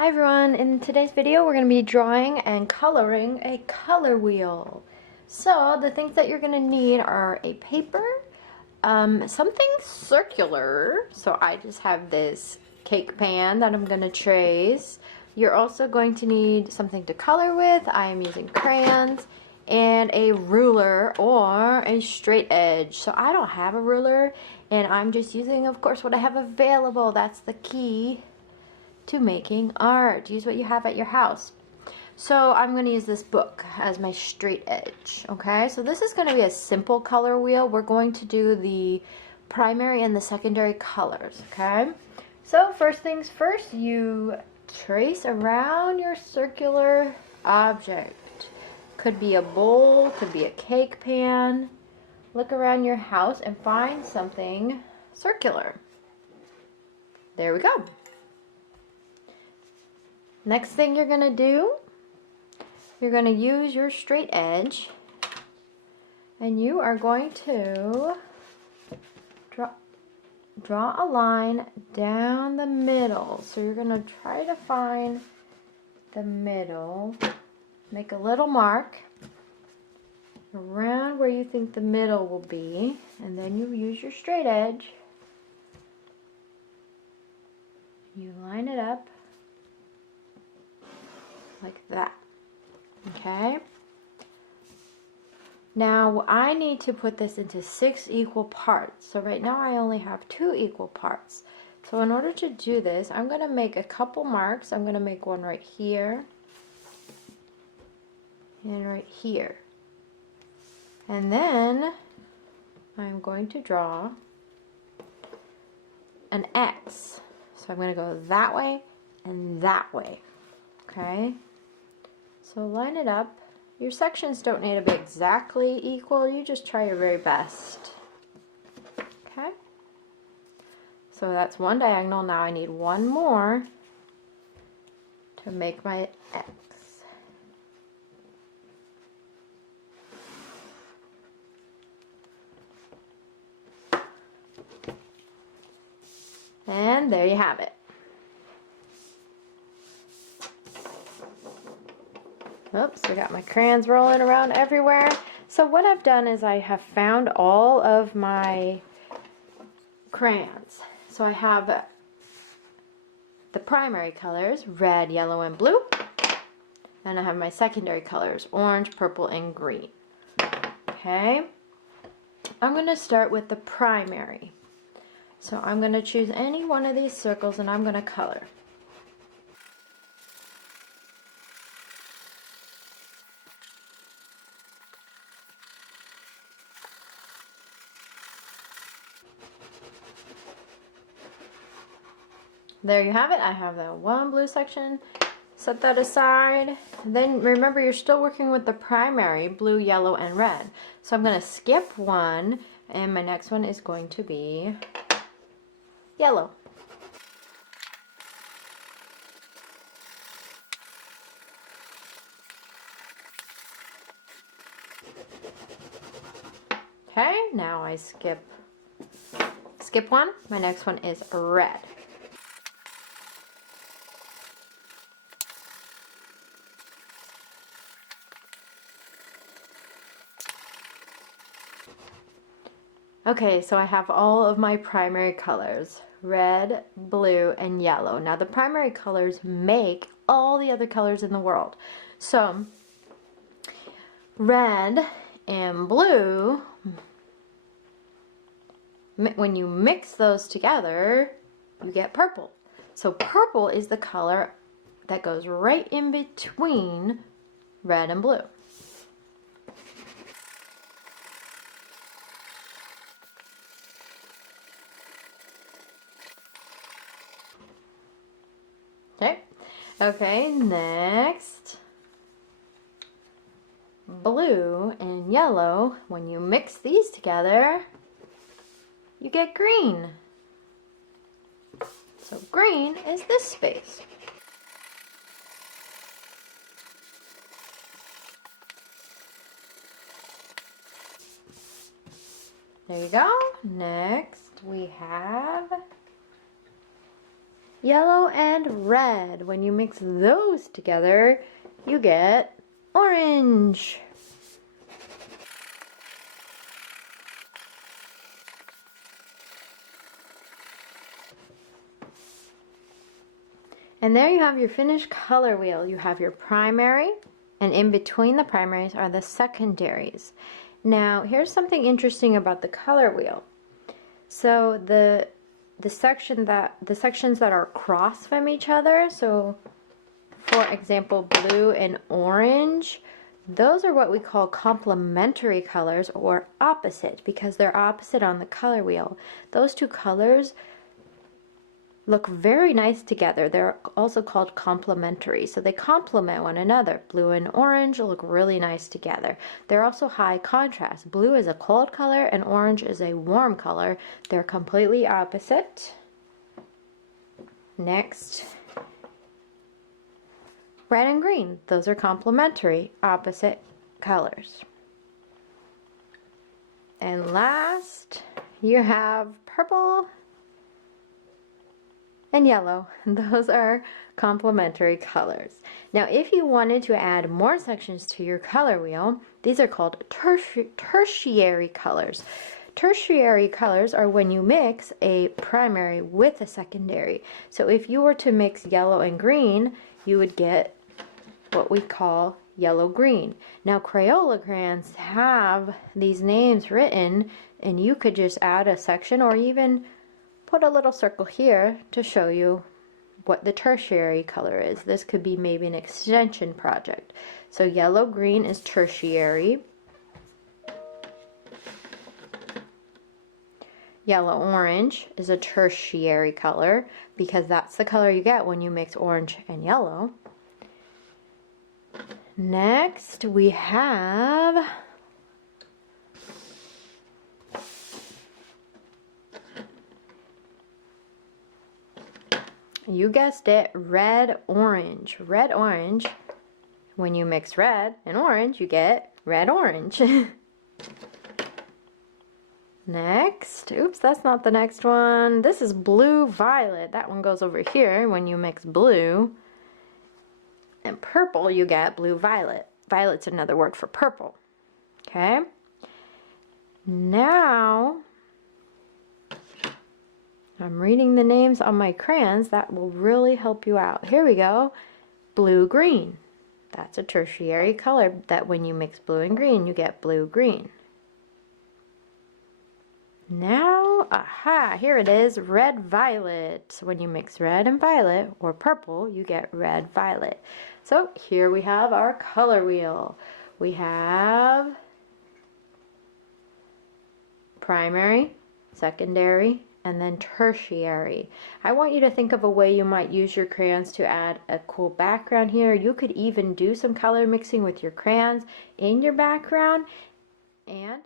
Hi everyone, in today's video we're going to be drawing and coloring a color wheel. So the things that you're going to need are a paper, something circular, so I just have this cake pan that I'm going to trace. You're also going to need something to color with. I am using crayons and a ruler or a straight edge. So I don't have a ruler and I'm just using, of course, what I have available. That's the key to making art. Use what you have at your house. So I'm going to use this book as my straight edge. Okay, so this is going to be a simple color wheel. We're going to do the primary and the secondary colors. Okay, so first things first, you trace around your circular object. Could be a bowl, could be a cake pan. Look around your house and find something circular. There we go. Next thing you're going to do, you're going to use your straight edge and you are going to draw a line down the middle. So you're going to try to find the middle, make a little mark around where you think the middle will be, and then you use your straight edge. You line it up like that. Okay, now I need to put this into 6 equal parts. So right now I only have 2 equal parts. So in order to do this, I'm going to make a couple marks. I'm going to make one right here and right here, and then I'm going to draw an X. So I'm going to go that way and that way. Okay, so line it up. Your sections don't need to be exactly equal. You just try your very best. Okay, so that's one diagonal. Now I need one more to make my X. And there you have it. Oops, I got my crayons rolling around everywhere. So what I've done is I have found all of my crayons. So I have the primary colors, red, yellow, and blue. And I have my secondary colors, orange, purple, and green. Okay, I'm going to start with the primary. So I'm going to choose any one of these circles and I'm going to color. There you have it. I have the one blue section. Set that aside. Then remember, you're still working with the primary, blue, yellow, and red. So I'm going to skip one and my next one is going to be yellow. Okay, now I skip one. My next one is red. Okay, so I have all of my primary colors, red, blue, and yellow. Now the primary colors make all the other colors in the world. So red and blue, when you mix those together, you get purple. So purple is the color that goes right in between red and blue. Okay, next, blue and yellow, when you mix these together, you get green. So green is this space. There you go. Next we have yellow and red. When you mix those together, you get orange. And there you have your finished color wheel. You have your primary, and in between the primaries are the secondaries. Now, here's something interesting about the color wheel. So the sections that are across from each other, so for example, blue and orange, those are what we call complementary colors or opposite, because they're opposite on the color wheel. Those two colors look very nice together. They're also called complementary, so they complement one another. Blue and orange look really nice together. They're also high contrast. Blue is a cold color and orange is a warm color. They're completely opposite. Next, red and green. Those are complementary, opposite colors. And last, you have purple and yellow. Those are complementary colors. Now, if you wanted to add more sections to your color wheel, these are called tertiary colors. Tertiary colors are when you mix a primary with a secondary. So if you were to mix yellow and green, you would get what we call yellow-green. Now, Crayola crayons have these names written, and you could just add a section or even put a little circle here to show you what the tertiary color is. This could be maybe an extension project. So yellow-green is tertiary. Yellow-orange is a tertiary color because that's the color you get when you mix orange and yellow. Next, we have you guessed it, red-orange. Red-orange, when you mix red and orange, you get red-orange. Next, oops, that's not the next one. This is blue-violet. That one goes over here when you mix blue. And purple, you get blue-violet. Violet's another word for purple. Okay? Now, I'm reading the names on my crayons. That will really help you out. Here we go. Blue-green. That's a tertiary color that when you mix blue and green, you get blue-green. Now, aha, here it is, red-violet. When you mix red and violet, or purple, you get red-violet. So here we have our color wheel. We have primary, secondary, and then tertiary. I want you to think of a way you might use your crayons to add a cool background here. You could even do some color mixing with your crayons in your background. And